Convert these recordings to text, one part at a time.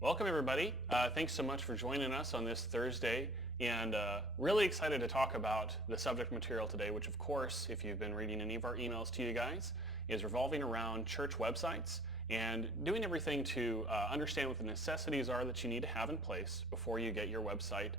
Welcome everybody. Thanks so much for joining us on this Thursday, and really excited to talk about the subject material today, which of course, if you've been reading any of our emails to you guys, is revolving around church websites and doing everything to understand what the necessities are that you need to have in place before you get your website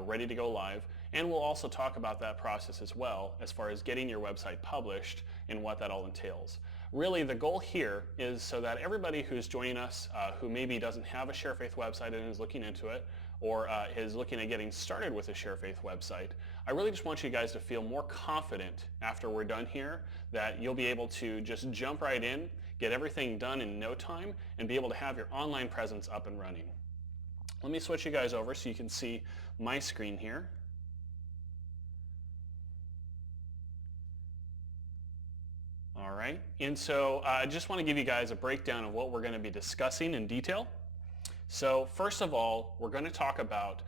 ready to go live. And we'll also talk about that process as well, as far as getting your website published and what that all entails. Really, the goal here is so that everybody who's joining us who maybe doesn't have a Sharefaith website and is looking into it, or is looking at getting started with a Sharefaith website, I really just want you guys to feel more confident after we're done here that you'll be able to just jump right in, get everything done in no time, and be able to have your online presence up and running. Let me switch you guys over so you can see my screen here. All right, and so I just want to give you guys a breakdown of what we're going to be discussing in detail. So first of all, we're going to talk about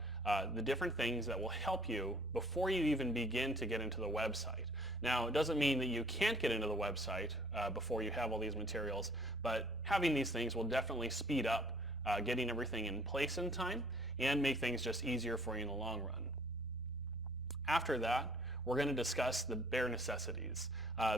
the different things that will help you before you even begin to get into the website. Now, it doesn't mean that you can't get into the website before you have all these materials, but having these things will definitely speed up getting everything in place in time and make things just easier for you in the long run. After that, we're going to discuss the bare necessities.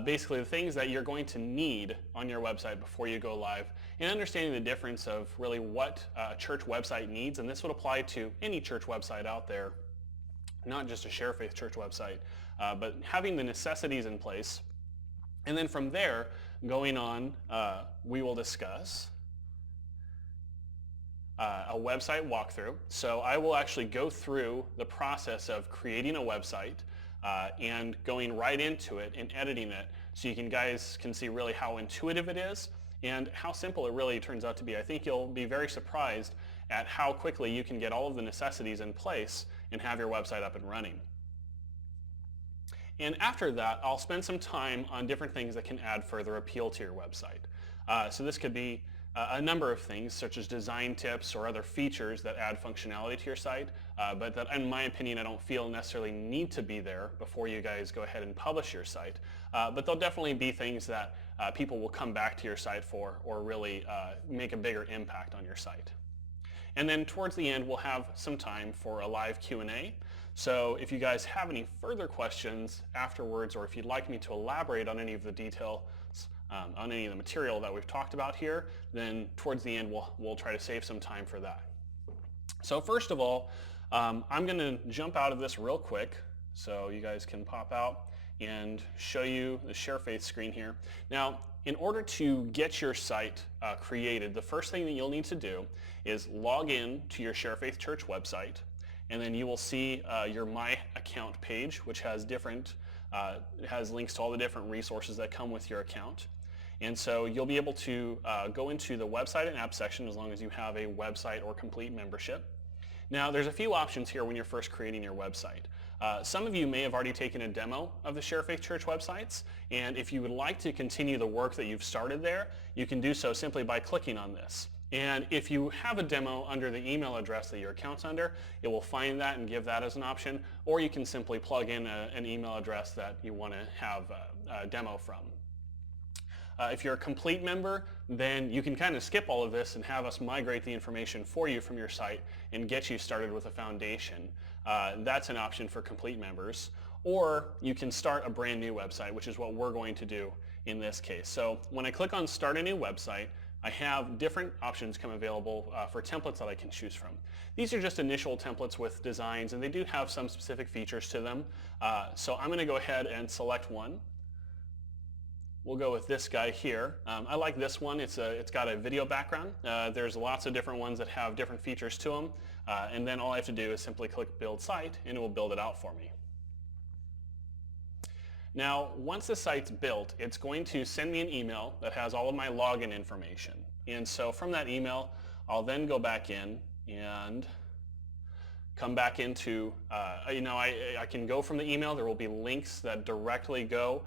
Basically the things that you're going to need on your website before you go live, and understanding the difference of really what a church website needs, and this would apply to any church website out there, not just a Sharefaith church website, but having the necessities in place. And then from there, going on, we will discuss a website walkthrough. So I will actually go through the process of creating a website and going right into it and editing it, so you guys can see really how intuitive it is and how simple it really turns out to be. I think you'll be very surprised at how quickly you can get all of the necessities in place and have your website up and running. And after that, I'll spend some time on different things that can add further appeal to your website. So this could be a number of things, such as design tips or other features that add functionality to your site, but that, in my opinion, I don't feel necessarily need to be there before you guys go ahead and publish your site. But they'll definitely be things that people will come back to your site for, or really make a bigger impact on your site. And then towards the end, we'll have some time for a live Q&A. So if you guys have any further questions afterwards, or if you'd like me to elaborate on any of the details, on any of the material that we've talked about here, then towards the end we'll try to save some time for that. So first of all, I'm going to jump out of this real quick so you guys can pop out and show you the Sharefaith screen here. Now, in order to get your site created, the first thing that you'll need to do is log in to your Sharefaith Church website, and then you will see your My Account page, which has has links to all the different resources that come with your account. And so you'll be able to go into the website and app section as long as you have a website or complete membership. Now, there's a few options here when you're first creating your website. Some of you may have already taken a demo of the Sharefaith Church websites, and if you would like to continue the work that you've started there, you can do so simply by clicking on this. And if you have a demo under the email address that your account's under, it will find that and give that as an option, or you can simply plug in an email address that you want to have a demo from. If you're a complete member, then you can kind of skip all of this and have us migrate the information for you from your site and get you started with a foundation. That's an option for complete members. Or you can start a brand new website, which is what we're going to do in this case. So when I click on Start a New Website, I have different options come available for templates that I can choose from. These are just initial templates with designs, and they do have some specific features to them. So I'm going to go ahead and select one. We'll go with this guy here. I like this one. It's got a video background. There's lots of different ones that have different features to them. And then all I have to do is simply click Build Site, and it will build it out for me. Now, once the site's built, it's going to send me an email that has all of my login information. And so from that email, I'll then go back in and come back into, I can go from the email. There will be links that directly go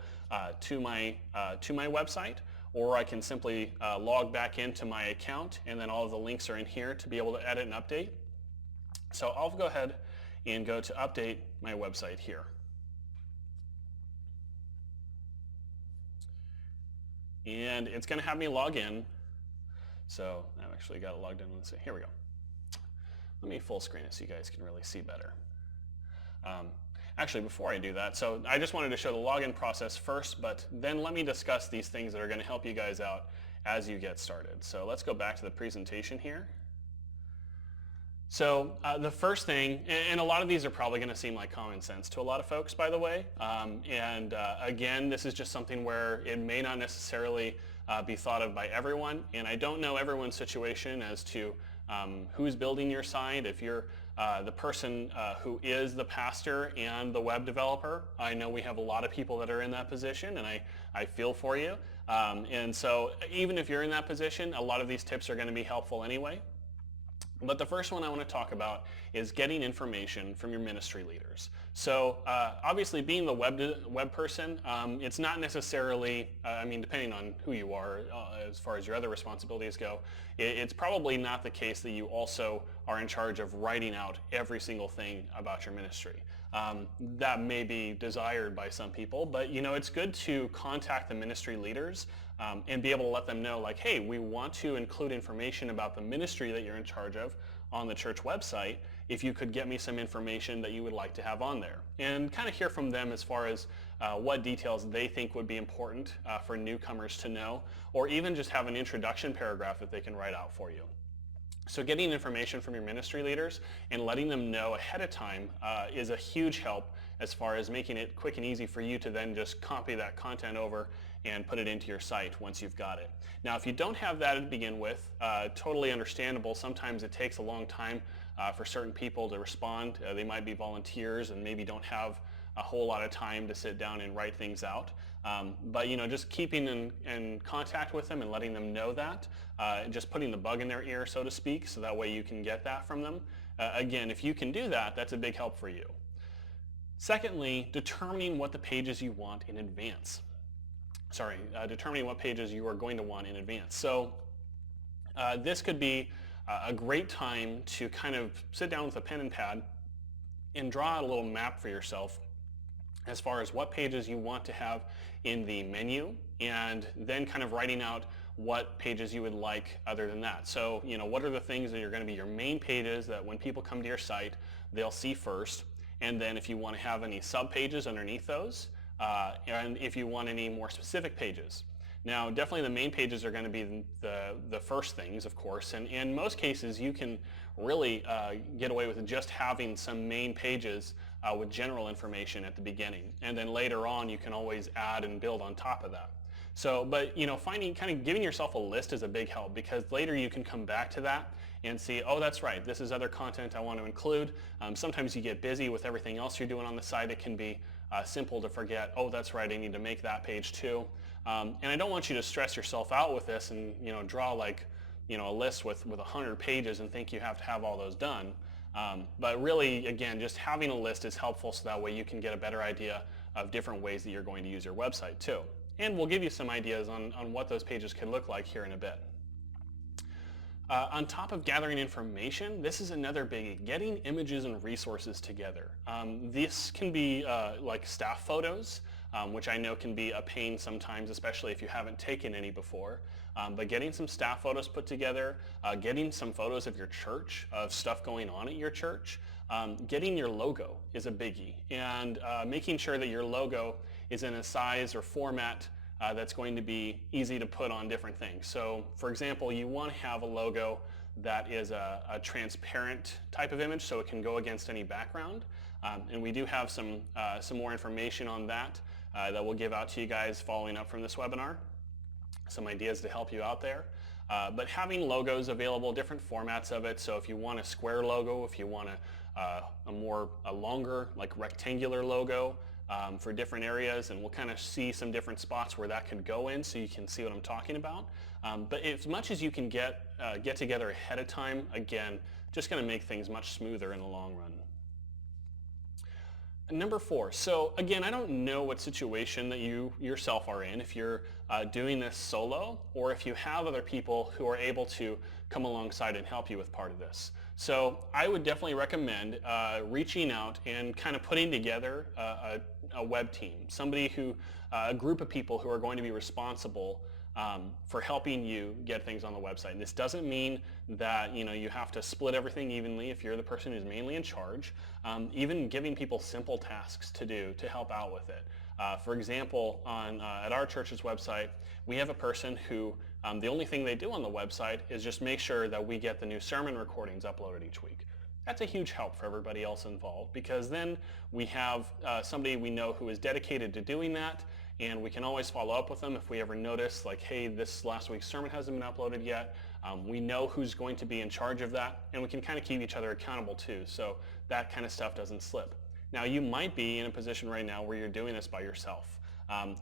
to my website, or I can simply log back into my account, and then all of the links are in here to be able to edit and update. So I'll go ahead and go to update my website here. And it's going to have me log in. So I've actually got it logged in. Let's see. Here we go. Let me full screen it so you guys can really see better. Actually, before I do that, so I just wanted to show the login process first, but then let me discuss these things that are going to help you guys out as you get started. So let's go back to the presentation here. So the first thing, and a lot of these are probably going to seem like common sense to a lot of folks, by the way. Again, this is just something where it may not necessarily be thought of by everyone. And I don't know everyone's situation as to who's building your site. If you're the person who is the pastor and the web developer, I know we have a lot of people that are in that position, and I feel for you. And so even if you're in that position, a lot of these tips are going to be helpful anyway. But the first one I want to talk about is getting information from your ministry leaders. So obviously being the web person, it's not necessarily, depending on who you are as far as your other responsibilities go, it's probably not the case that you also are in charge of writing out every single thing about your ministry. That may be desired by some people, but it's good to contact the ministry leaders and be able to let them know, like, hey, we want to include information about the ministry that you're in charge of on the church website. If you could get me some information that you would like to have on there, and kind of hear from them as far as what details they think would be important for newcomers to know, or even just have an introduction paragraph that they can write out for you. So getting information from your ministry leaders and letting them know ahead of time is a huge help as far as making it quick and easy for you to then just copy that content over and put it into your site once you've got it. Now, if you don't have that to begin with, totally understandable. Sometimes it takes a long time for certain people to respond. They might be volunteers and maybe don't have a whole lot of time to sit down and write things out. But just keeping in contact with them and letting them know that, just putting the bug in their ear, so to speak, so that way you can get that from them. Again, if you can do that, that's a big help for you. Secondly, determining what the pages you want in advance. Determining what pages you are going to want in advance. So this could be a great time to kind of sit down with a pen and pad and draw out a little map for yourself as far as what pages you want to have in the menu, and then kind of writing out what pages you would like other than that. So, what are the things that are going to be your main pages that when people come to your site, they'll see first, and then if you want to have any sub-pages underneath those, and if you want any more specific pages. Now, definitely the main pages are going to be the first things, of course, and in most cases you can really get away with just having some main pages with general information at the beginning, and then later on you can always add and build on top of that. So, but giving yourself a list is a big help, because later you can come back to that and see, oh, that's right, this is other content I want to include. Sometimes you get busy with everything else you're doing on the site. It can be simple to forget, oh, that's right, I need to make that page too. And I don't want you to stress yourself out with this and draw like a list with 100 pages and think you have to have all those done. But really, again, just having a list is helpful, so that way you can get a better idea of different ways that you're going to use your website too. And we'll give you some ideas on what those pages could look like here in a bit. On top of gathering information, this is another biggie, getting images and resources together. This can be like staff photos, which I know can be a pain sometimes, especially if you haven't taken any before. But getting some staff photos put together, getting some photos of your church, of stuff going on at your church, getting your logo is a biggie, and making sure that your logo is in a size or format that's going to be easy to put on different things. So, for example, you want to have a logo that is a transparent type of image, so it can go against any background. And we do have some more information on that that we'll give out to you guys following up from this webinar. Some ideas to help you out there. But having logos available, different formats of it. So if you want a square logo, if you want a longer, like rectangular logo, for different areas, and we'll kind of see some different spots where that could go in, so you can see what I'm talking about. But as much as you can get together ahead of time, again, just going to make things much smoother in the long run. Number 4, so again, I don't know what situation that you yourself are in, if you're doing this solo, or if you have other people who are able to come alongside and help you with part of this. So I would definitely recommend reaching out and kind of putting together a web team, a group of people who are going to be responsible for helping you get things on the website. And this doesn't mean that you have to split everything evenly if you're the person who's mainly in charge. Even giving people simple tasks to do to help out with it. For example, at our church's website, we have a person who the only thing they do on the website is just make sure that we get the new sermon recordings uploaded each week. That's a huge help for everybody else involved, because then we have somebody we know who is dedicated to doing that, and we can always follow up with them if we ever notice, like, hey, this last week's sermon hasn't been uploaded yet. We know who's going to be in charge of that, and we can kind of keep each other accountable too, so that kind of stuff doesn't slip. Now, you might be in a position right now where you're doing this by yourself,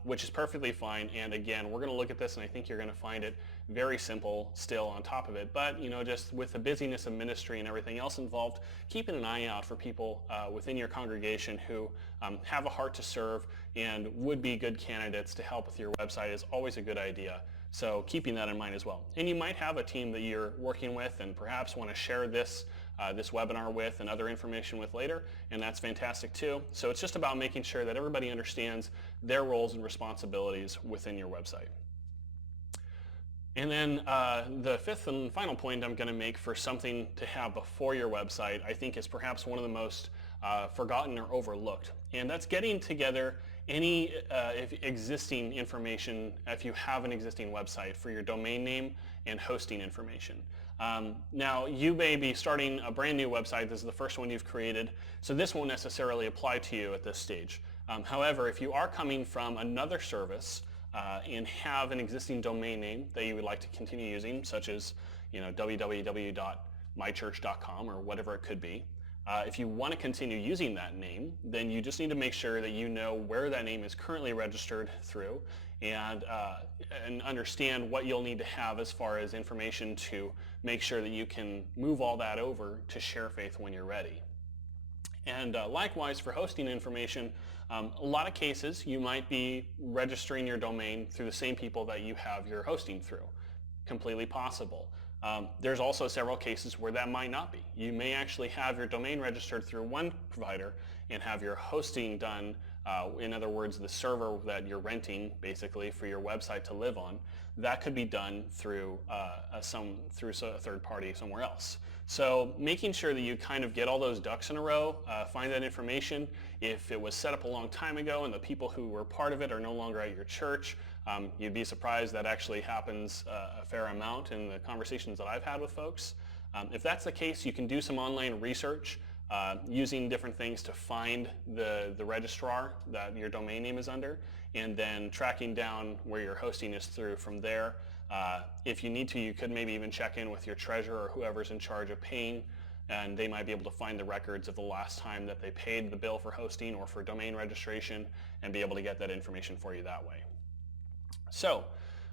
which is perfectly fine. And again, we're going to look at this, and I think you're going to find it very simple still on top of it. But just with the busyness of ministry and everything else involved, keeping an eye out for people within your congregation who have a heart to serve and would be good candidates to help with your website is always a good idea. So keeping that in mind as well. And you might have a team that you're working with and perhaps want to share this webinar with and other information with later, and that's fantastic too. So it's just about making sure that everybody understands their roles and responsibilities within your website. And then the fifth and final point I'm going to make for something to have before your website, I think, is perhaps one of the most forgotten or overlooked, and that's getting together any existing information, if you have an existing website, for your domain name and hosting information. Now, you may be starting a brand new website. This is the first one you've created, so this won't necessarily apply to you at this stage. However, if you are coming from another service and have an existing domain name that you would like to continue using, such as www.mychurch.com or whatever it could be, if you want to continue using that name, then you just need to make sure that you know where that name is currently registered through, and understand what you'll need to have as far as information to make sure that you can move all that over to Sharefaith when you're ready. And likewise for hosting information, a lot of cases you might be registering your domain through the same people that you have your hosting through. Completely possible. There's also several cases where that might not be. You may actually have your domain registered through one provider and have your hosting done, in other words, the server that you're renting basically for your website to live on, that could be done through a third party somewhere else. So making sure that you kind of get all those ducks in a row, find that information. If it was set up a long time ago and the people who were part of it are no longer at your church, you'd be surprised that actually happens a fair amount in the conversations that I've had with folks. If that's the case, you can do some online research using different things to find the registrar that your domain name is under, and then tracking down where your hosting is through from there. If you need to, you could maybe even check in with your treasurer or whoever's in charge of paying, and they might be able to find the records of the last time that they paid the bill for hosting or for domain registration and be able to get that information for you that way. So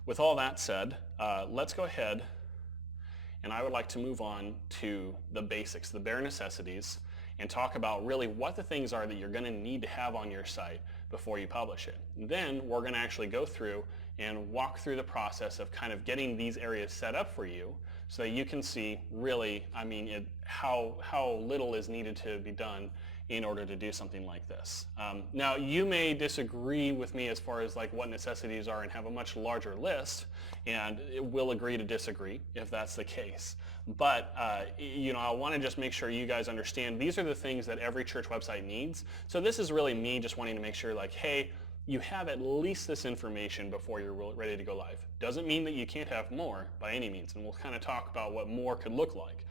with all that said, let's go ahead, and I would like to move on to the basics, the bare necessities, and talk about really what the things are that you're going to need to have on your site before you publish it. And then we're going to actually go through and walk through the process of kind of getting these areas set up for you so that you can see really, how little is needed to be done in order to do something like this. Now, you may disagree with me as far as like what necessities are and have a much larger list, and we'll agree to disagree if that's the case. But I want to just make sure you guys understand these are the things that every church website needs. So this is really me just wanting to make sure, like, hey, you have at least this information before you're ready to go live. Doesn't mean that you can't have more by any means, and we'll kind of talk about what more could look like.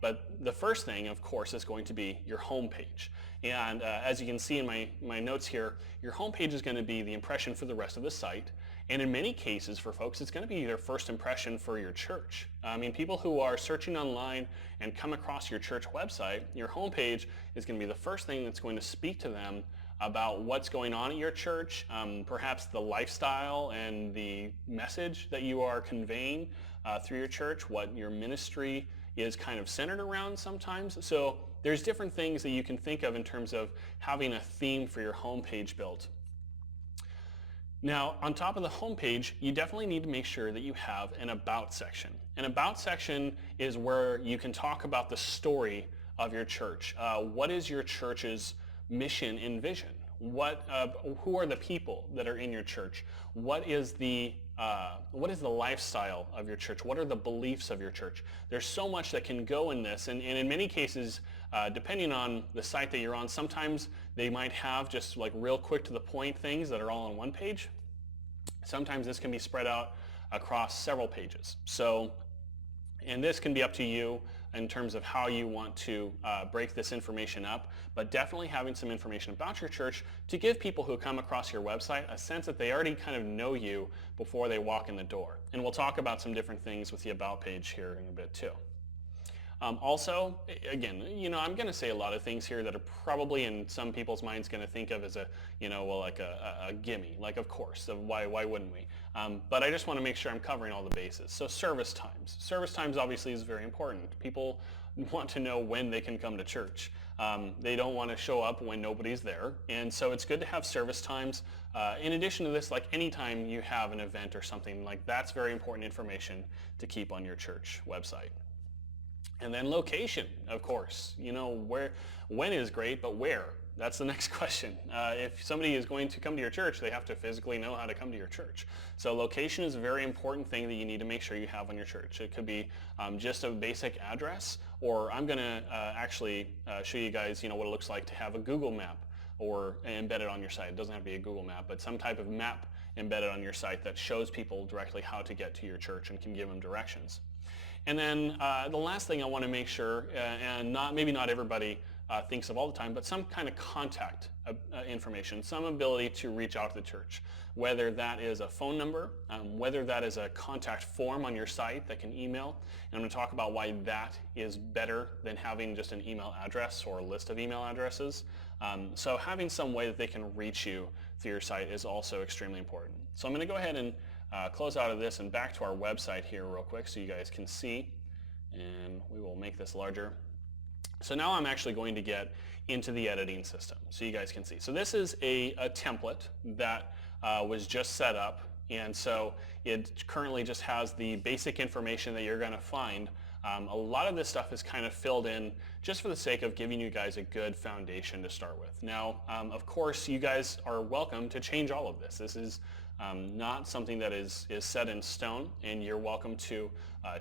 But the first thing, of course, is going to be your home page. And as you can see in my notes here, your home page is going to be the impression for the rest of the site. And in many cases for folks, it's going to be their first impression for your church. People who are searching online and come across your church website, your home page is going to be the first thing that's going to speak to them about what's going on at your church, perhaps the lifestyle and the message that you are conveying through your church, what your ministry is kind of centered around sometimes. So there's different things that you can think of in terms of having a theme for your homepage built. Now, on top of the homepage, you definitely need to make sure that you have an About section. An About section is where you can talk about the story of your church. What is your church's mission and vision? Who are the people that are in your church? What is the what is the lifestyle of your church? What are the beliefs of your church? There's so much that can go in this, and in many cases, depending on the site that you're on, sometimes they might have just like real quick to the point things that are all on one page. Sometimes this can be spread out across several pages. So, and this can be up to you in terms of how you want to break this information up, but definitely having some information about your church to give people who come across your website a sense that they already kind of know you before they walk in the door. And we'll talk about some different things with the About page here in a bit too. Also, again, I'm going to say a lot of things here that are probably in some people's minds going to think of as a gimme, like of course, why wouldn't we? But I just want to make sure I'm covering all the bases. So service times. Service times obviously is very important. People want to know when they can come to church. They don't want to show up when nobody's there. And so it's good to have service times. In addition to this, like anytime you have an event or something, like that's very important information to keep on your church website. And then location, of course. When is great, but where? That's the next question. If somebody is going to come to your church, they have to physically know how to come to your church. So location is a very important thing that you need to make sure you have on your church. It could be just a basic address, or I'm going to actually show you guys what it looks like to have a Google map or embedded on your site. It doesn't have to be a Google map, but some type of map embedded on your site that shows people directly how to get to your church and can give them directions. And then the last thing I want to make sure, and maybe not everybody thinks of all the time, but some kind of contact information, some ability to reach out to the church, whether that is a phone number, whether that is a contact form on your site that can email. And I'm going to talk about why that is better than having just an email address or a list of email addresses. So having some way that they can reach you through your site is also extremely important. So I'm going to go ahead and close out of this and back to our website here real quick so you guys can see, and we will make this larger. So now I'm actually going to get into the editing system so you guys can see. So this is a template that was just set up, and so it currently just has the basic information that you're going to find. A lot of this stuff is kind of filled in just for the sake of giving you guys a good foundation to start with. Now, of course, you guys are welcome to change all of this. This is not something that is set in stone, and you're welcome to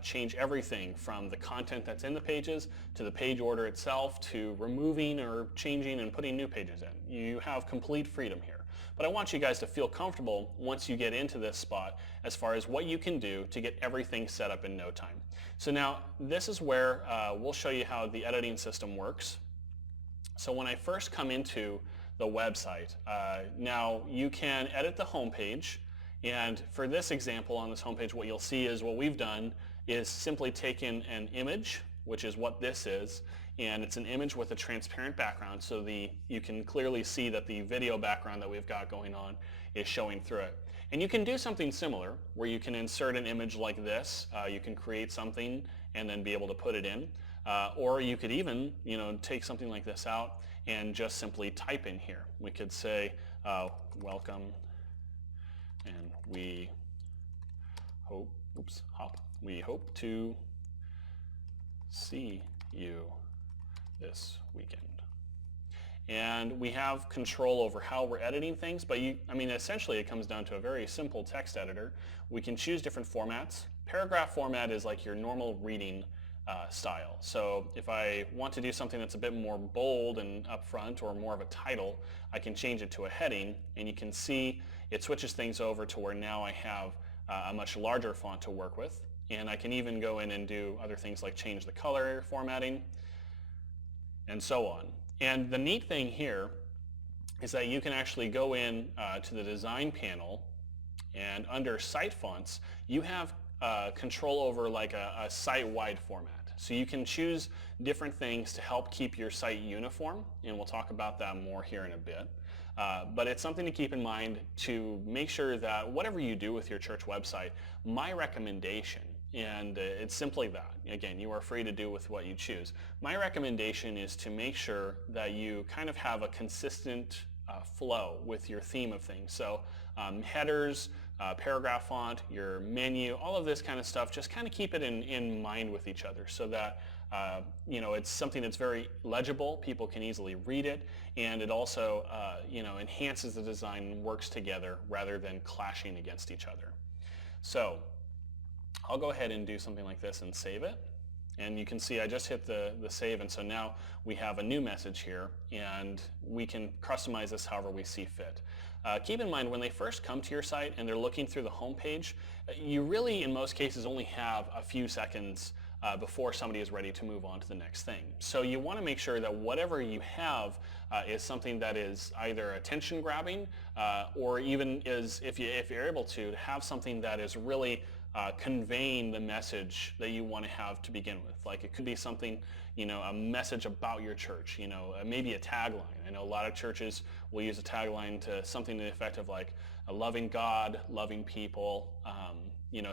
change everything from the content that's in the pages to the page order itself to removing or changing and putting new pages in. You have complete freedom here. But I want you guys to feel comfortable once you get into this spot as far as what you can do to get everything set up in no time. So now this is where we'll show you how the editing system works. So when I first come into the website, now you can edit the homepage, and for this example on this homepage, what you'll see is what we've done is simply taken an image, which is what this is, and it's an image with a transparent background, so you can clearly see that the video background that we've got going on is showing through it. And you can do something similar where you can insert an image like this. You can create something and then be able to put it in, or you could even take something like this out and just simply type in here. We could say welcome, and we hope to see you this weekend. And we have control over how we're editing things, but essentially it comes down to a very simple text editor. We can choose different formats. Paragraph format is like your normal reading style. So if I want to do something that's a bit more bold and upfront or more of a title, I can change it to a heading, and you can see it switches things over to where now I have a much larger font to work with. And I can even go in and do other things like change the color formatting and so on. And the neat thing here is that you can actually go in to the design panel, and under site fonts, you have control over like a site-wide format. So you can choose different things to help keep your site uniform, and we'll talk about that more here in a bit. But it's something to keep in mind to make sure that whatever you do with your church website, my recommendation, and it's simply that. Again, you are free to do with what you choose. My recommendation is to make sure that you kind of have a consistent flow with your theme of things. So headers, paragraph font, your menu, all of this kind of stuff, just kind of keep it in mind with each other so that it's something that's very legible, people can easily read it, and it also enhances the design and works together rather than clashing against each other. So I'll go ahead and do something like this and save it. And you can see I just hit the save, and so now we have a new message here, and we can customize this however we see fit. Keep in mind, when they first come to your site and they're looking through the home page, you really, in most cases, only have a few seconds before somebody is ready to move on to the next thing. So you want to make sure that whatever you have is something that is either attention grabbing or even is, if you're able to have something that is really conveying the message that you want to have to begin with. Like it could be something, a message about your church, maybe a tagline. I know a lot of churches will use a tagline to something to the effect of like a loving God, loving people,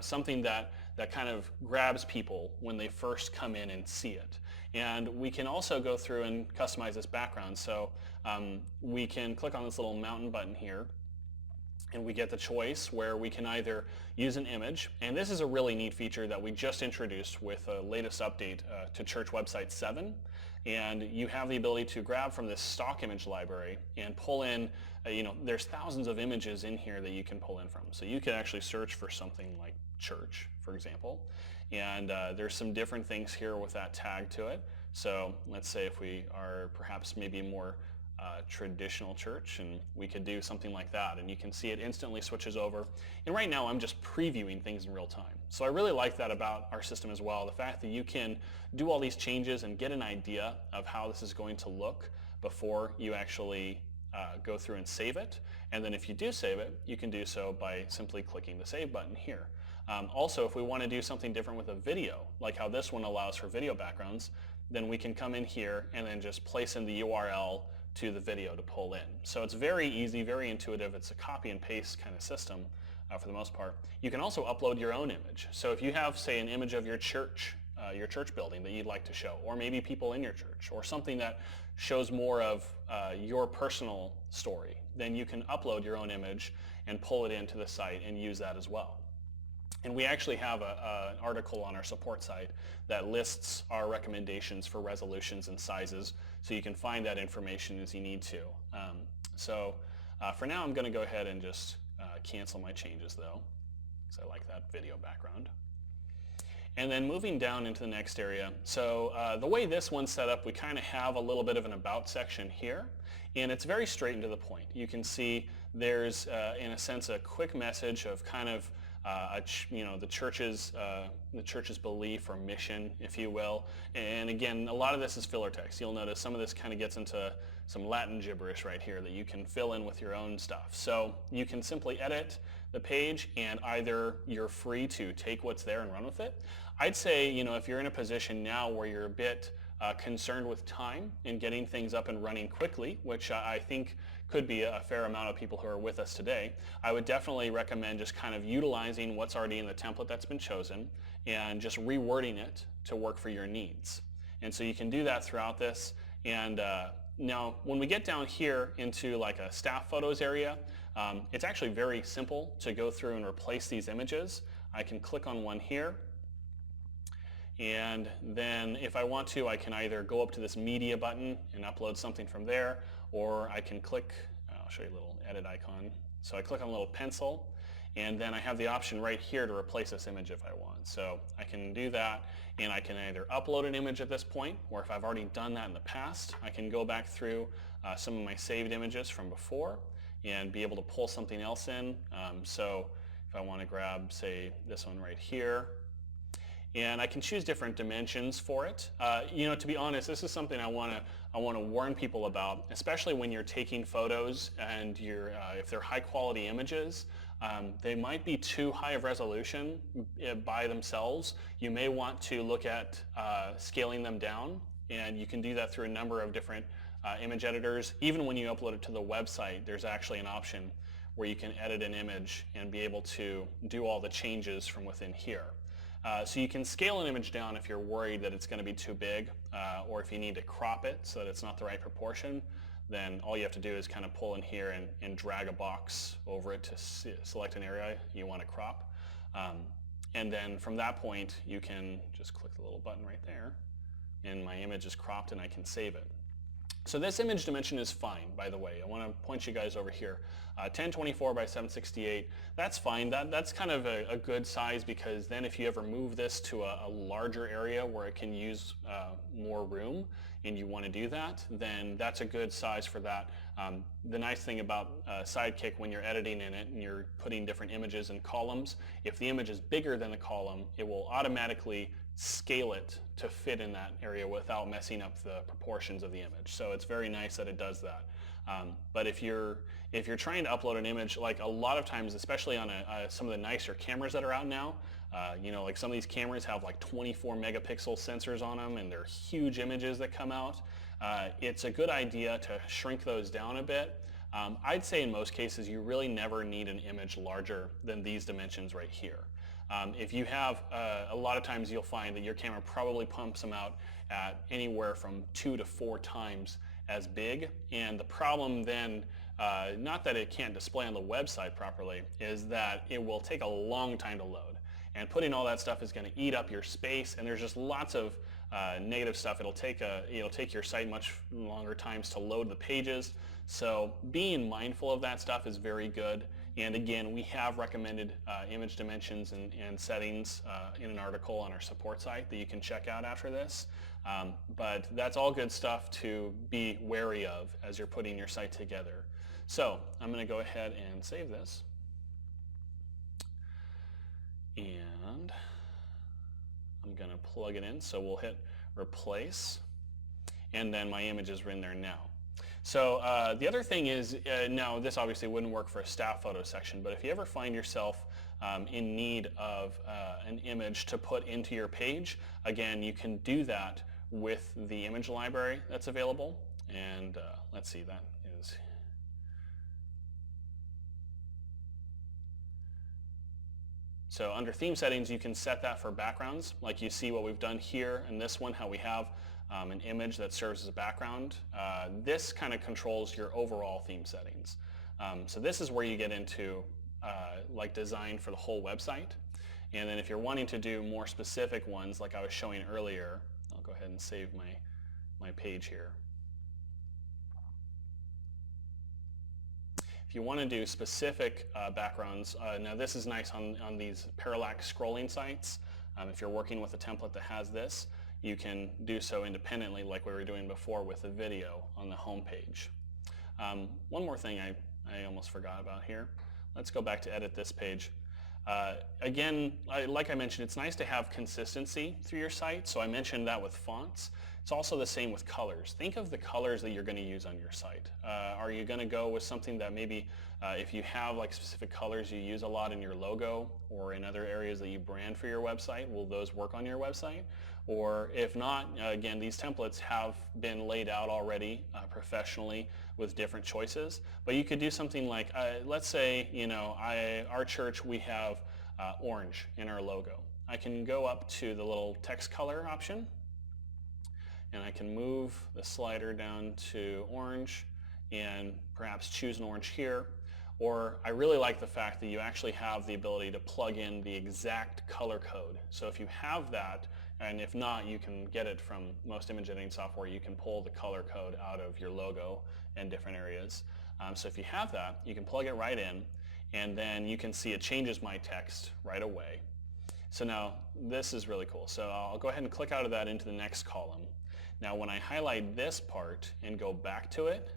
something that kind of grabs people when they first come in and see it. And we can also go through and customize this background. So we can click on this little mountain button here, and we get the choice where we can either use an image, and this is a really neat feature that we just introduced with the latest update to Church Website 7, and you have the ability to grab from this stock image library and pull in, there's thousands of images in here that you can pull in from. So you can actually search for something like church, for example, and there's some different things here with that tag to it. So let's say if we are perhaps maybe more traditional church, and we could do something like that, and you can see it instantly switches over. And right now I'm just previewing things in real time. So I really like that about our system as well, the fact that you can do all these changes and get an idea of how this is going to look before you actually go through and save it. And then if you do save it, you can do so by simply clicking the save button here. Also, if we want to do something different with a video, like how this one allows for video backgrounds, then we can come in here and then just place in the URL to the video to pull in. So it's very easy, very intuitive. It's a copy and paste kind of system for the most part. You can also upload your own image. So if you have, say, an image of your church building that you'd like to show, or maybe people in your church, or something that shows more of your personal story, then you can upload your own image and pull it into the site and use that as well. And we actually have an article on our support site that lists our recommendations for resolutions and sizes, so you can find that information as you need to. For now, I'm going to go ahead and just cancel my changes though, because I like that video background. And then moving down into the next area. So the way this one's set up, we kind of have a little bit of an about section here, and it's very straight and to the point. You can see there's, in a sense, a quick message of kind of the church's belief or mission, if you will. And again, a lot of this is filler text. You'll notice some of this kind of gets into some Latin gibberish right here that you can fill in with your own stuff. So you can simply edit the page, and either you're free to take what's there and run with it. I'd say, if you're in a position now where you're a bit concerned with time and getting things up and running quickly, which I think could be a fair amount of people who are with us today, I would definitely recommend just kind of utilizing what's already in the template that's been chosen and just rewording it to work for your needs. And so you can do that throughout this. And now when we get down here into like a staff photos area, it's actually very simple to go through and replace these images. I can click on one here, and then if I want to, I can either go up to this media button and upload something from there, or I can click, I'll show you a little edit icon. So I click on a little pencil, and then I have the option right here to replace this image if I want. So I can do that, and I can either upload an image at this point, or if I've already done that in the past, I can go back through some of my saved images from before and be able to pull something else in. So if I want to grab, say, this one right here, and I can choose different dimensions for it. To be honest, this is something I want to warn people about, especially when you're taking photos and if they're high quality images, they might be too high of resolution by themselves. You may want to look at scaling them down, and you can do that through a number of different image editors. Even when you upload it to the website, there's actually an option where you can edit an image and be able to do all the changes from within here. So you can scale an image down if you're worried that it's going to be too big, or if you need to crop it so that it's not the right proportion. Then all you have to do is kind of pull in here and drag a box over it to select an area you want to crop. And then from that point, you can just click the little button right there, and my image is cropped and I can save it. So this image dimension is fine, by the way. I want to point you guys over here. 1024 by 768, that's fine. That's kind of a good size, because then if you ever move this to a larger area where it can use more room and you want to do that, then that's a good size for that. The nice thing about Sidekick, when you're editing in it and you're putting different images in columns, if the image is bigger than the column, it will automatically scale it to fit in that area without messing up the proportions of the image. So it's very nice that it does that. But if you're trying to upload an image, like a lot of times, especially on some of the nicer cameras that are out now, like some of these cameras have like 24 megapixel sensors on them, and they're huge images that come out. It's a good idea to shrink those down a bit. I'd say in most cases you really never need an image larger than these dimensions right here. If you have, a lot of times you'll find that your camera probably pumps them out at anywhere from 2 to 4 times as big, and the problem then, not that it can't display on the website properly, is that it will take a long time to load. And putting all that stuff is going to eat up your space, and there's just lots of negative stuff. It'll take your site much longer times to load the pages. So being mindful of that stuff is very good. And again, we have recommended image dimensions and settings in an article on our support site that you can check out after this. But that's all good stuff to be wary of as you're putting your site together. So I'm going to go ahead and save this. And I'm going to plug it in. So we'll hit replace. And then my image is in there now. So the other thing is, now this obviously wouldn't work for a staff photo section, but if you ever find yourself in need of an image to put into your page, again, you can do that with the image library that's available. And let's see, that is... So under theme settings, you can set that for backgrounds, like you see what we've done here in this one, how we have an image that serves as a background. This kind of controls your overall theme settings. So this is where you get into like design for the whole website. And then if you're wanting to do more specific ones, like I was showing earlier, I'll go ahead and save my page here. If you want to do specific backgrounds, now this is nice on these parallax scrolling sites. If you're working with a template that has this, you can do so independently like we were doing before with the video on the home page. One more thing I almost forgot about here. Let's go back to edit this page. Again, like I mentioned, it's nice to have consistency through your site. So I mentioned that with fonts. It's also the same with colors. Think of the colors that you're going to use on your site. Are you going to go with something that maybe if you have like specific colors you use a lot in your logo or in other areas that you brand for your website, will those work on your website? Or if not, again, these templates have been laid out already professionally with different choices. But you could do something like, let's say, our church, we have orange in our logo. I can go up to the little text color option, and I can move the slider down to orange and perhaps choose an orange here. Or I really like the fact that you actually have the ability to plug in the exact color code. So if you have that, and if not, you can get it from most image editing software. You can pull the color code out of your logo in different areas. So if you have that, you can plug it right in, and then you can see it changes my text right away. So now this is really cool. So I'll go ahead and click out of that into the next column. Now when I highlight this part and go back to it,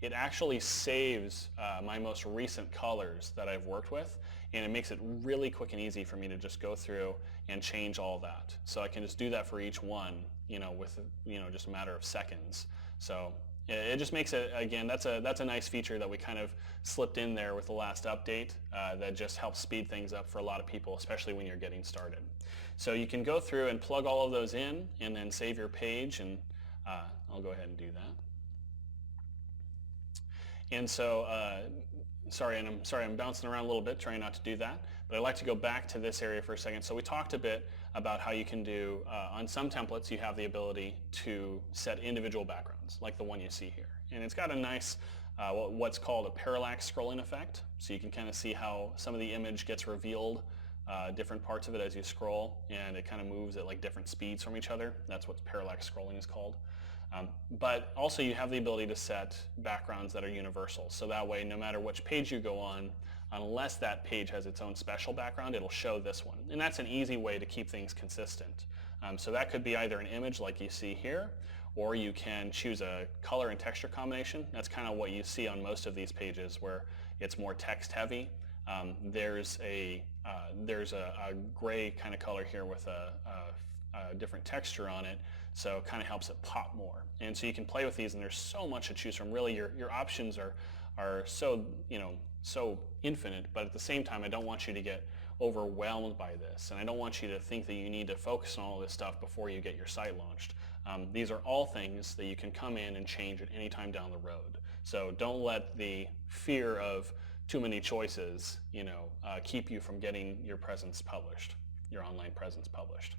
it actually saves my most recent colors that I've worked with, and it makes it really quick and easy for me to just go through and change all that. So I can just do that for each one, with just a matter of seconds. So it just makes it, again, that's a nice feature that we kind of slipped in there with the last update that just helps speed things up for a lot of people, especially when you're getting started. So you can go through and plug all of those in and then save your page, and I'll go ahead and do that. And so, I'm bouncing around a little bit, trying not to do that, but I'd like to go back to this area for a second. So we talked a bit about how you can do, on some templates, you have the ability to set individual backgrounds, like the one you see here. And it's got a nice, what's called a parallax scrolling effect. So you can kind of see how some of the image gets revealed, different parts of it as you scroll, and it kind of moves at like different speeds from each other. That's what parallax scrolling is called. But also you have the ability to set backgrounds that are universal. So that way, no matter which page you go on, unless that page has its own special background, it'll show this one. And that's an easy way to keep things consistent. So that could be either an image like you see here, or you can choose a color and texture combination. That's kind of what you see on most of these pages where it's more text heavy. There's a gray kind of color here with a different texture on it, so it kind of helps it pop more. And so you can play with these, and there's so much to choose from. Really, your options are so so infinite, but at the same time, I don't want you to get overwhelmed by this, and I don't want you to think that you need to focus on all this stuff before you get your site launched. These are all things that you can come in and change at any time down the road. So don't let the fear of too many choices, keep you from getting your presence published, your online presence published.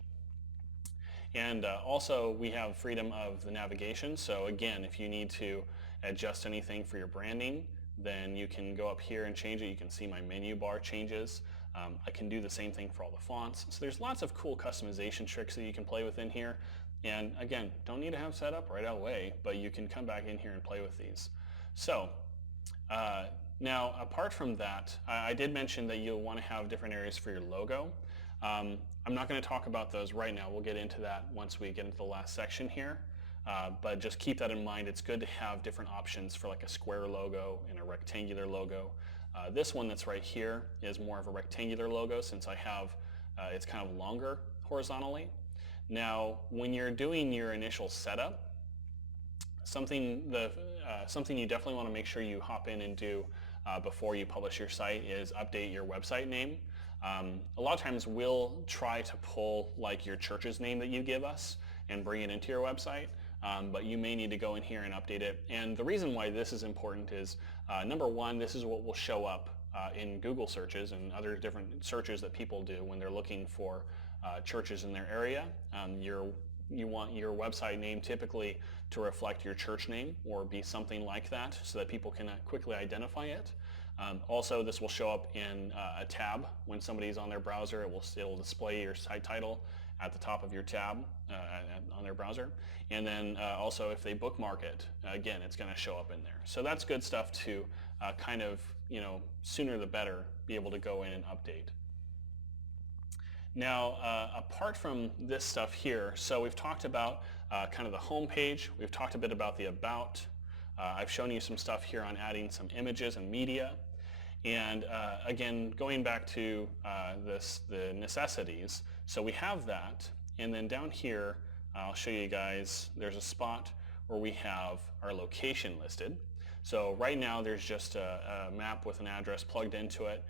And also, we have freedom of the navigation. So again, if you need to adjust anything for your branding, then you can go up here and change it. You can see my menu bar changes. I can do the same thing for all the fonts. So there's lots of cool customization tricks that you can play with in here. And again, don't need to have set up right away, but you can come back in here and play with these. So now, apart from that, I did mention that you'll want to have different areas for your logo. I'm not going to talk about those right now. We'll get into that once we get into the last section here. But just keep that in mind. It's good to have different options for like a square logo and a rectangular logo. This one that's right here is more of a rectangular logo since I have, it's kind of longer horizontally. Now, when you're doing your initial setup, something you definitely want to make sure you hop in and do before you publish your site is update your website name. A lot of times we'll try to pull like your church's name that you give us and bring it into your website, but you may need to go in here and update it. And the reason why this is important is, number one, this is what will show up in Google searches and other different searches that people do when they're looking for churches in their area. You want your website name typically to reflect your church name or be something like that so that people can quickly identify it. Also, this will show up in a tab when somebody's on their browser. It'll display your site title at the top of your tab on their browser. And then also if they bookmark it, again, it's going to show up in there. So that's good stuff to kind of, sooner the better, be able to go in and update. Now, apart from this stuff here, so we've talked about kind of the home page. We've talked a bit about the about. I've shown you some stuff here on adding some images and media. And again, going back to the necessities, so we have that. And then down here, I'll show you guys, there's a spot where we have our location listed. So right now there's just a map with an address plugged into it.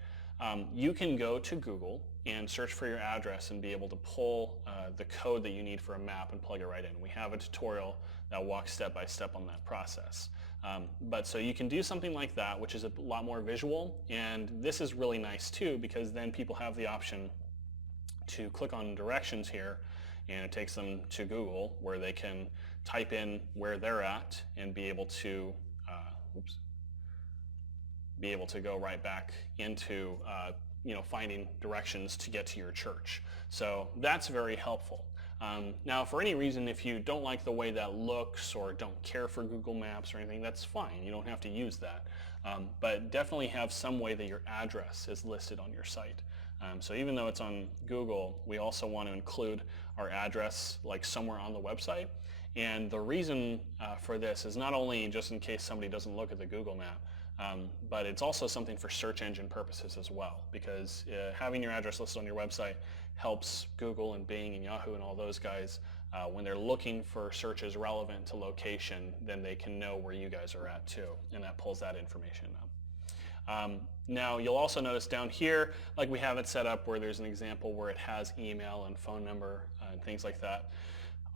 You can go to Google and search for your address and be able to pull the code that you need for a map and plug it right in. We have a tutorial that walks step by step on that process. But so you can do something like that, which is a lot more visual, and this is really nice too because then people have the option to click on directions here and it takes them to Google where they can type in where they're at and be able to go right back into finding directions to get to your church. So that's very helpful. Now, for any reason, if you don't like the way that looks or don't care for Google Maps or anything, that's fine. You don't have to use that. But definitely have some way that your address is listed on your site. So even though it's on Google, we also want to include our address like somewhere on the website. And the reason for this is not only just in case somebody doesn't look at the Google map, but it's also something for search engine purposes as well, because having your address listed on your website helps Google and Bing and Yahoo and all those guys when they're looking for searches relevant to location, then they can know where you guys are at too, and that pulls that information up. Now you'll also notice down here, like we have it set up where there's an example where it has email and phone number and things like that.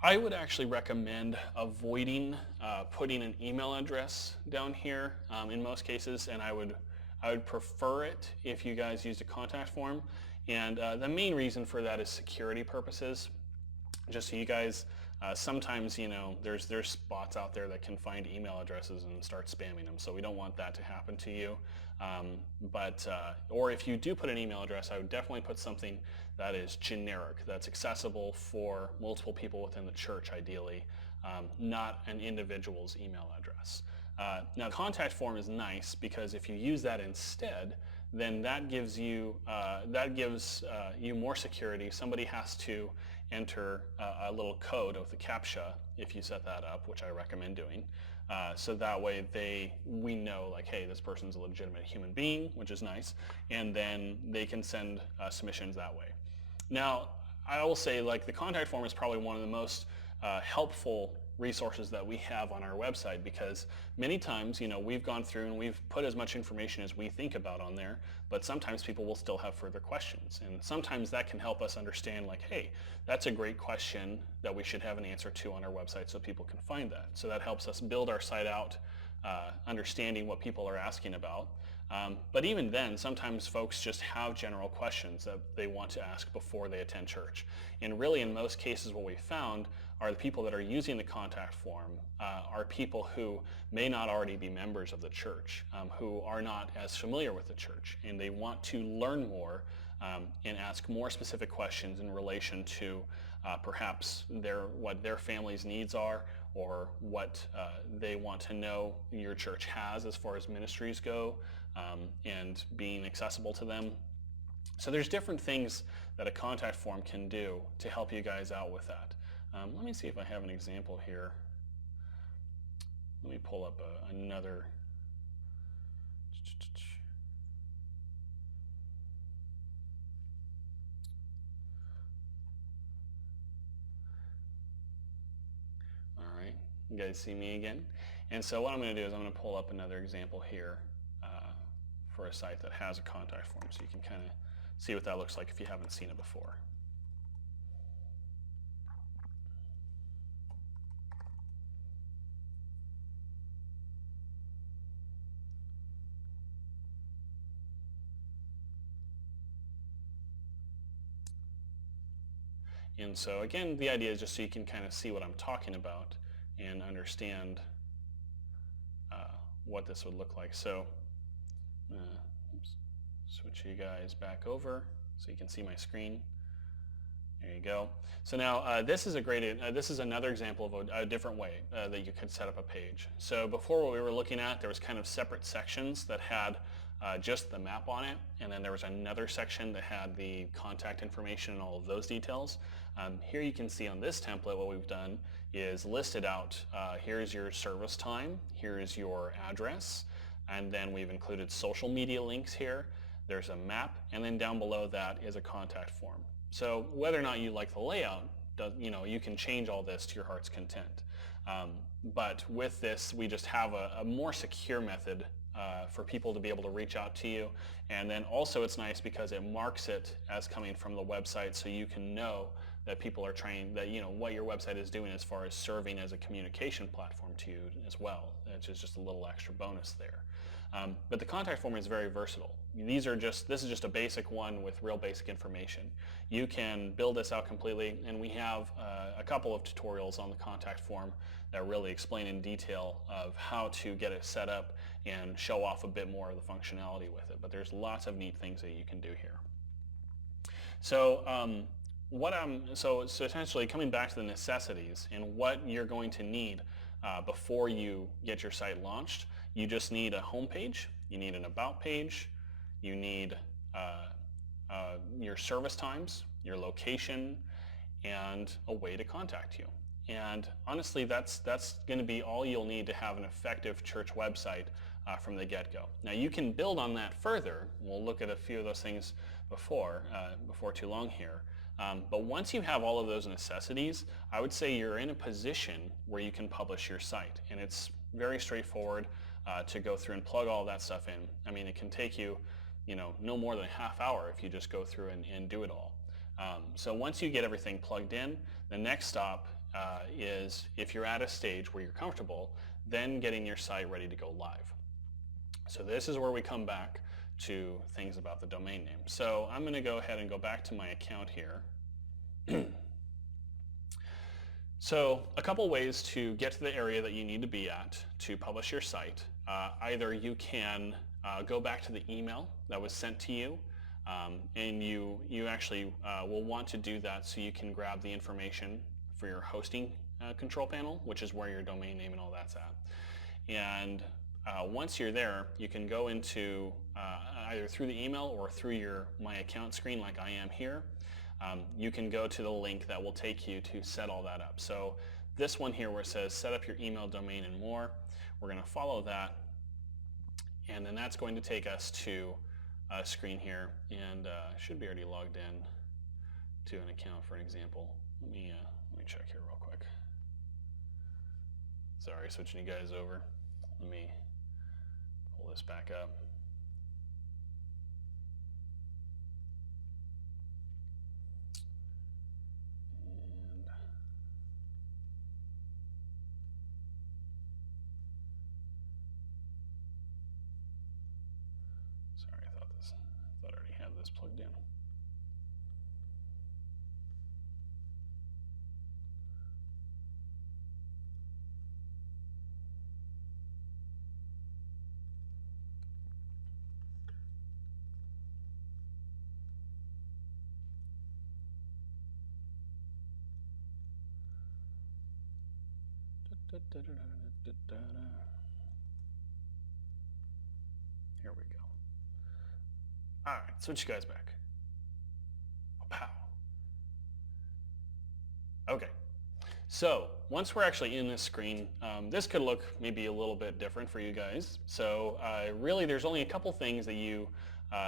I would actually recommend avoiding putting an email address down here in most cases, and I would prefer it if you guys used a contact form. And the main reason for that is security purposes. Just so you guys, sometimes there's spots out there that can find email addresses and start spamming them, so we don't want that to happen to you. Or if you do put an email address, I would definitely put something that is generic, that's accessible for multiple people within the church ideally. not an individual's email address. Now, the contact form is nice because if you use that instead, then that gives you you more security. Somebody has to enter a little code with the CAPTCHA if you set that up, which I recommend doing. So that way we know, like, hey, this person's a legitimate human being, which is nice, and then they can send submissions that way. Now, I will say, like, the contact form is probably one of the most helpful resources that we have on our website, because many times, we've gone through and we've put as much information as we think about on there, but sometimes people will still have further questions, and sometimes that can help us understand, like, hey, that's a great question that we should have an answer to on our website so people can find that. So that helps us build our site out, understanding what people are asking about. But even then, sometimes folks just have general questions that they want to ask before they attend church. And really, in most cases, what we found are the people that are using the contact form are people who may not already be members of the church, who are not as familiar with the church, and they want to learn more and ask more specific questions in relation to perhaps what their family's needs are, or what they want to know your church has as far as ministries go, and being accessible to them. So there's different things that a contact form can do to help you guys out with that. Let me see if I have an example here. Let me pull up another. All right, you guys see me again? And so what I'm going to do is I'm going to pull up another example here for a site that has a contact form, so you can kind of see what that looks like if you haven't seen it before. And so again, the idea is just so you can kind of see what I'm talking about and understand what this would look like. So switch you guys back over so you can see my screen. There you go. So now this is this is another example of a different way that you could set up a page. So before, what we were looking at, there was kind of separate sections that had just the map on it, and then there was another section that had the contact information and all of those details. Here you can see on this template what we've done is listed out, here's your service time, here's your address, and then we've included social media links here. There's a map, and then down below that is a contact form. So whether or not you like the layout, you can change all this to your heart's content. But with this, we just have a more secure method for people to be able to reach out to you. And then also it's nice because it marks it as coming from the website, so you can know that people are trying, that what your website is doing as far as serving as a communication platform to you as well, which is just a little extra bonus there. But the contact form is very versatile. This is just a basic one with real basic information. You can build this out completely, and we have a couple of tutorials on the contact form that really explain in detail of how to get it set up and show off a bit more of the functionality with it. But there's lots of neat things that you can do here. So so essentially, coming back to the necessities and what you're going to need before you get your site launched, you just need a home page, you need an about page, you need your service times, your location, and a way to contact you. And honestly, that's going to be all you'll need to have an effective church website from the get-go. Now you can build on that further. We'll look at a few of those things before too long here. But once you have all of those necessities, I would say you're in a position where you can publish your site. And it's very straightforward to go through and plug all that stuff in. I mean, it can take you, no more than a half hour if you just go through and do it all. So once you get everything plugged in, the next stop is, if you're at a stage where you're comfortable, then getting your site ready to go live. So this is where we come back to things about the domain name. So I'm going to go ahead and go back to my account here. So a couple ways to get to the area that you need to be at to publish your site. Either you can go back to the email that was sent to you, and you actually will want to do that so you can grab the information for your hosting control panel, which is where your domain name and all that's at. And once you're there, you can go into either through the email or through your My Account screen like I am here. You can go to the link that will take you to set all that up. So this one here where it says set up your email, domain, and more, we're going to follow that, and then that's going to take us to a screen here, and should be already logged in to an account for an example. Let me check here real quick. Sorry, switching you guys over. Let me pull this back up. And sorry, I thought I already had this plugged in. Here we go. All right, switch you guys back. Pow. Okay, so once we're actually in this screen, this could look maybe a little bit different for you guys. So really there's only a couple things that you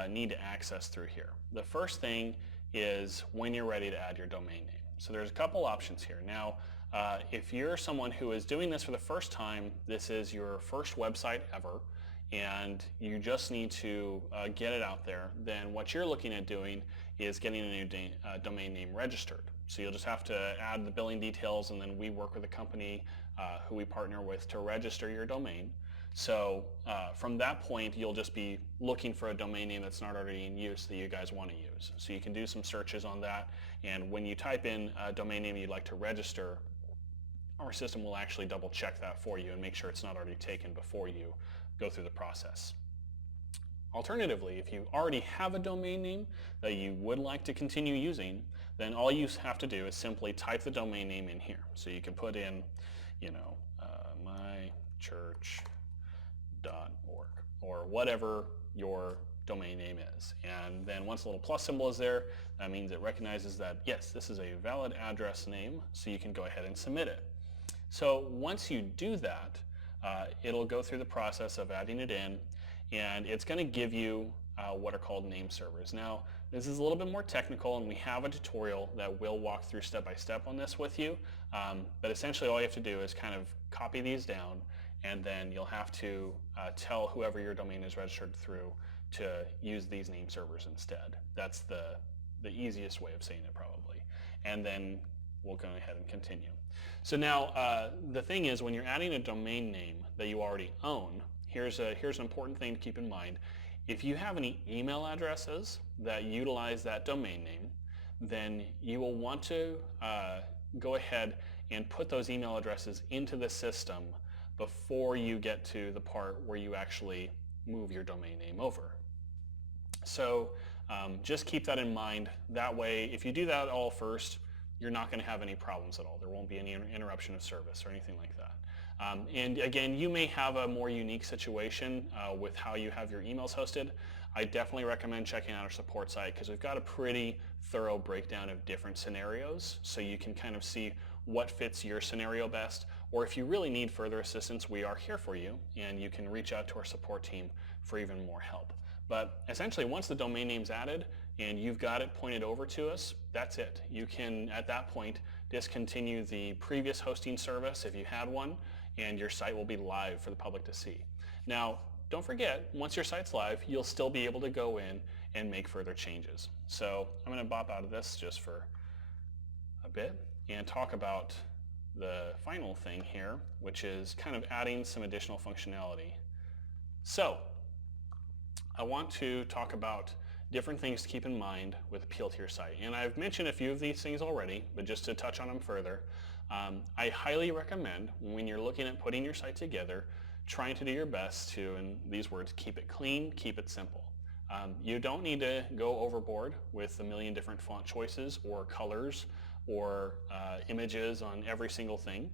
need to access through here. The first thing is when you're ready to add your domain name. So there's a couple options here. Now, if you're someone who is doing this for the first time, this is your first website ever, and you just need to get it out there, then what you're looking at doing is getting a new domain name registered. So you'll just have to add the billing details, and then we work with a company who we partner with to register your domain. So from that point, you'll just be looking for a domain name that's not already in use that you guys want to use. So you can do some searches on that, and when you type in a domain name you'd like to register, our system will actually double check that for you and make sure it's not already taken before you go through the process. Alternatively, if you already have a domain name that you would like to continue using, then all you have to do is simply type the domain name in here. So you can put in, mychurch.org or whatever your domain name is. And then once the little plus symbol is there, that means it recognizes that, yes, this is a valid address name, so you can go ahead and submit it. So once you do that, it'll go through the process of adding it in, and it's going to give you what are called name servers. Now, this is a little bit more technical, and we have a tutorial that will walk through step by step on this with you, but essentially all you have to do is kind of copy these down, and then you'll have to tell whoever your domain is registered through to use these name servers instead. That's the easiest way of saying it probably. And then we'll go ahead and continue. So now the thing is, when you're adding a domain name that you already own, here's an important thing to keep in mind. If you have any email addresses that utilize that domain name, then you will want to go ahead and put those email addresses into the system before you get to the part where you actually move your domain name over. So just keep that in mind. That way, if you do that all first, you're not going to have any problems at all. There won't be any interruption of service or anything like that. And again, you may have a more unique situation with how you have your emails hosted. I definitely recommend checking out our support site because we've got a pretty thorough breakdown of different scenarios, so you can kind of see what fits your scenario best. Or if you really need further assistance, we are here for you, and you can reach out to our support team for even more help. But essentially, once the domain name's added and you've got it pointed over to us, that's it. You can, at that point, discontinue the previous hosting service if you had one, and your site will be live for the public to see. Now, don't forget, once your site's live, you'll still be able to go in and make further changes. So I'm going to bop out of this just for a bit and talk about the final thing here, which is kind of adding some additional functionality. So I want to talk about different things to keep in mind with appeal to your site. And I've mentioned a few of these things already, but just to touch on them further, I highly recommend when you're looking at putting your site together, trying to do your best to, in these words, keep it clean, keep it simple. You don't need to go overboard with a million different font choices or colors or images on every single thing.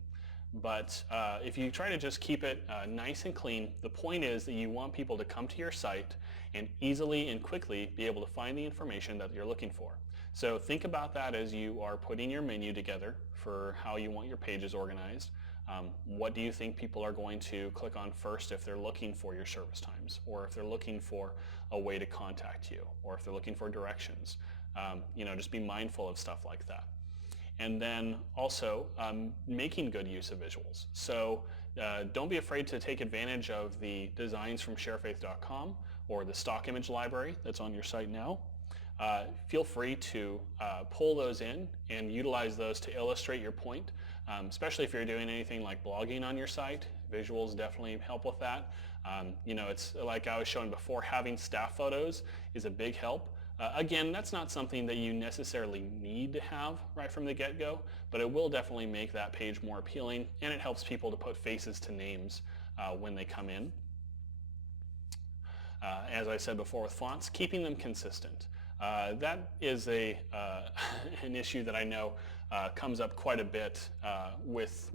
But if you try to just keep it nice and clean, the point is that you want people to come to your site and easily and quickly be able to find the information that you're looking for. So think about that as you are putting your menu together for how you want your pages organized. What do you think people are going to click on first if they're looking for your service times, or if they're looking for a way to contact you, or if they're looking for directions? Just be mindful of stuff like that. And then also making good use of visuals. So don't be afraid to take advantage of the designs from sharefaith.com or the stock image library that's on your site now. Feel free to pull those in and utilize those to illustrate your point, especially if you're doing anything like blogging on your site. Visuals definitely help with that. It's like I was showing before, having staff photos is a big help. Again, that's not something that you necessarily need to have right from the get-go, but it will definitely make that page more appealing, and it helps people to put faces to names when they come in. As I said before with fonts, keeping them consistent. That is an issue that I know comes up quite a bit with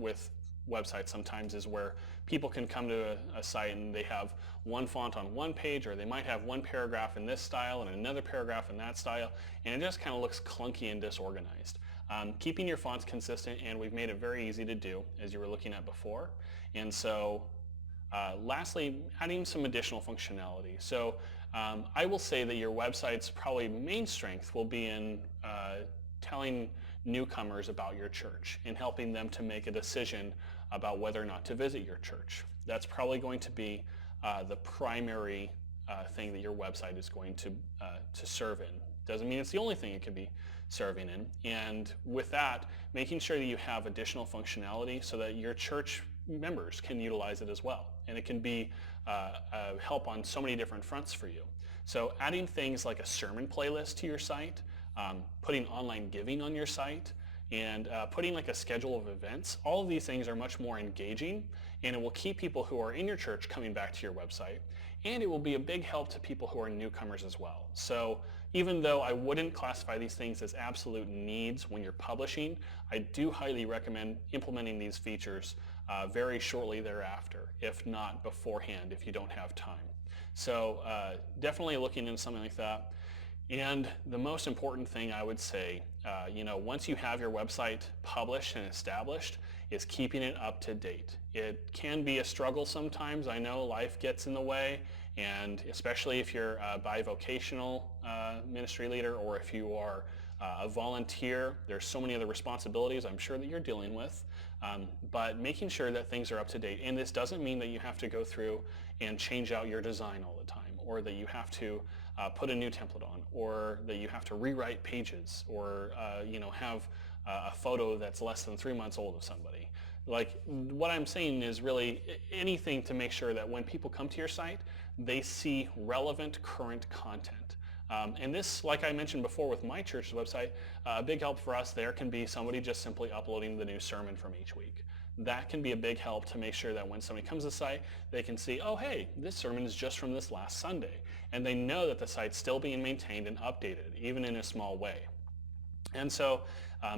websites sometimes, is where people can come to a site and they have one font on one page, or they might have one paragraph in this style and another paragraph in that style, and it just kind of looks clunky and disorganized. Keeping your fonts consistent, and we've made it very easy to do, as you were looking at before. And so lastly, adding some additional functionality. So I will say that your website's probably main strength will be in telling newcomers about your church and helping them to make a decision about whether or not to visit your church. That's probably going to be the primary thing that your website is going to serve in. Doesn't mean it's the only thing it could be serving in. And with that, making sure that you have additional functionality so that your church members can utilize it as well. And it can be a help on so many different fronts for you. So adding things like a sermon playlist to your site, putting online giving on your site, and putting like a schedule of events. All of these things are much more engaging, and it will keep people who are in your church coming back to your website, and it will be a big help to people who are newcomers as well. So even though I wouldn't classify these things as absolute needs when you're publishing, I do highly recommend implementing these features very shortly thereafter, if not beforehand, if you don't have time. So definitely looking into something like that. And the most important thing I would say, once you have your website published and established, is keeping it up to date. It can be a struggle sometimes. I know life gets in the way, and especially if you're a bivocational ministry leader, or if you are a volunteer, there's so many other responsibilities I'm sure that you're dealing with. But making sure that things are up to date. And this doesn't mean that you have to go through and change out your design all the time, or that you have to put a new template on, or that you have to rewrite pages, or have a photo that's less than 3 months old of somebody. Like, what I'm saying is really anything to make sure that when people come to your site, they see relevant current content. And this, like I mentioned before with my church's website, a big help for us there can be somebody just simply uploading the new sermon from each week. That can be a big help to make sure that when somebody comes to the site, they can see, oh hey, this sermon is just from this last Sunday. And they know that the site's still being maintained and updated, even in a small way. And so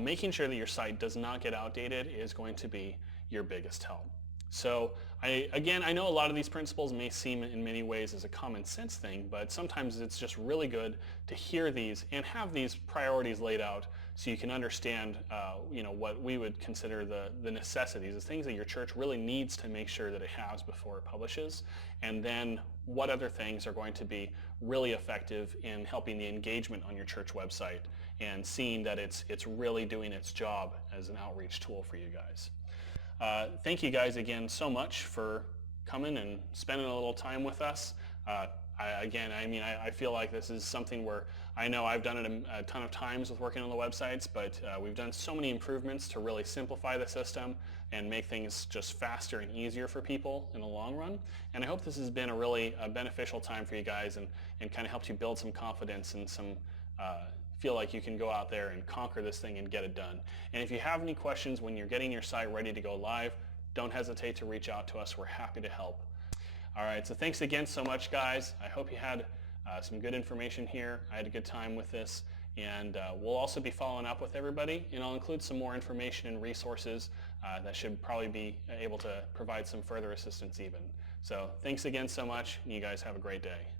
making sure that your site does not get outdated is going to be your biggest help. So I know a lot of these principles may seem in many ways as a common sense thing, but sometimes it's just really good to hear these and have these priorities laid out so you can understand what we would consider the necessities, the things that your church really needs to make sure that it has before it publishes, and then what other things are going to be really effective in helping the engagement on your church website and seeing that it's really doing its job as an outreach tool for you guys. Thank you guys again so much for coming and spending a little time with us. I feel like this is something where I know I've done it a ton of times with working on the websites, but we've done so many improvements to really simplify the system and make things just faster and easier for people in the long run. And I hope this has been a really beneficial time for you guys and kind of helped you build some confidence and some feel like you can go out there and conquer this thing and get it done. And if you have any questions when you're getting your site ready to go live, don't hesitate to reach out to us. We're happy to help. All right, so thanks again so much, guys. I hope you had some good information here. I had a good time with this, And we'll also be following up with everybody, and I'll include some more information and resources that should probably be able to provide some further assistance even. So thanks again so much, and you guys have a great day.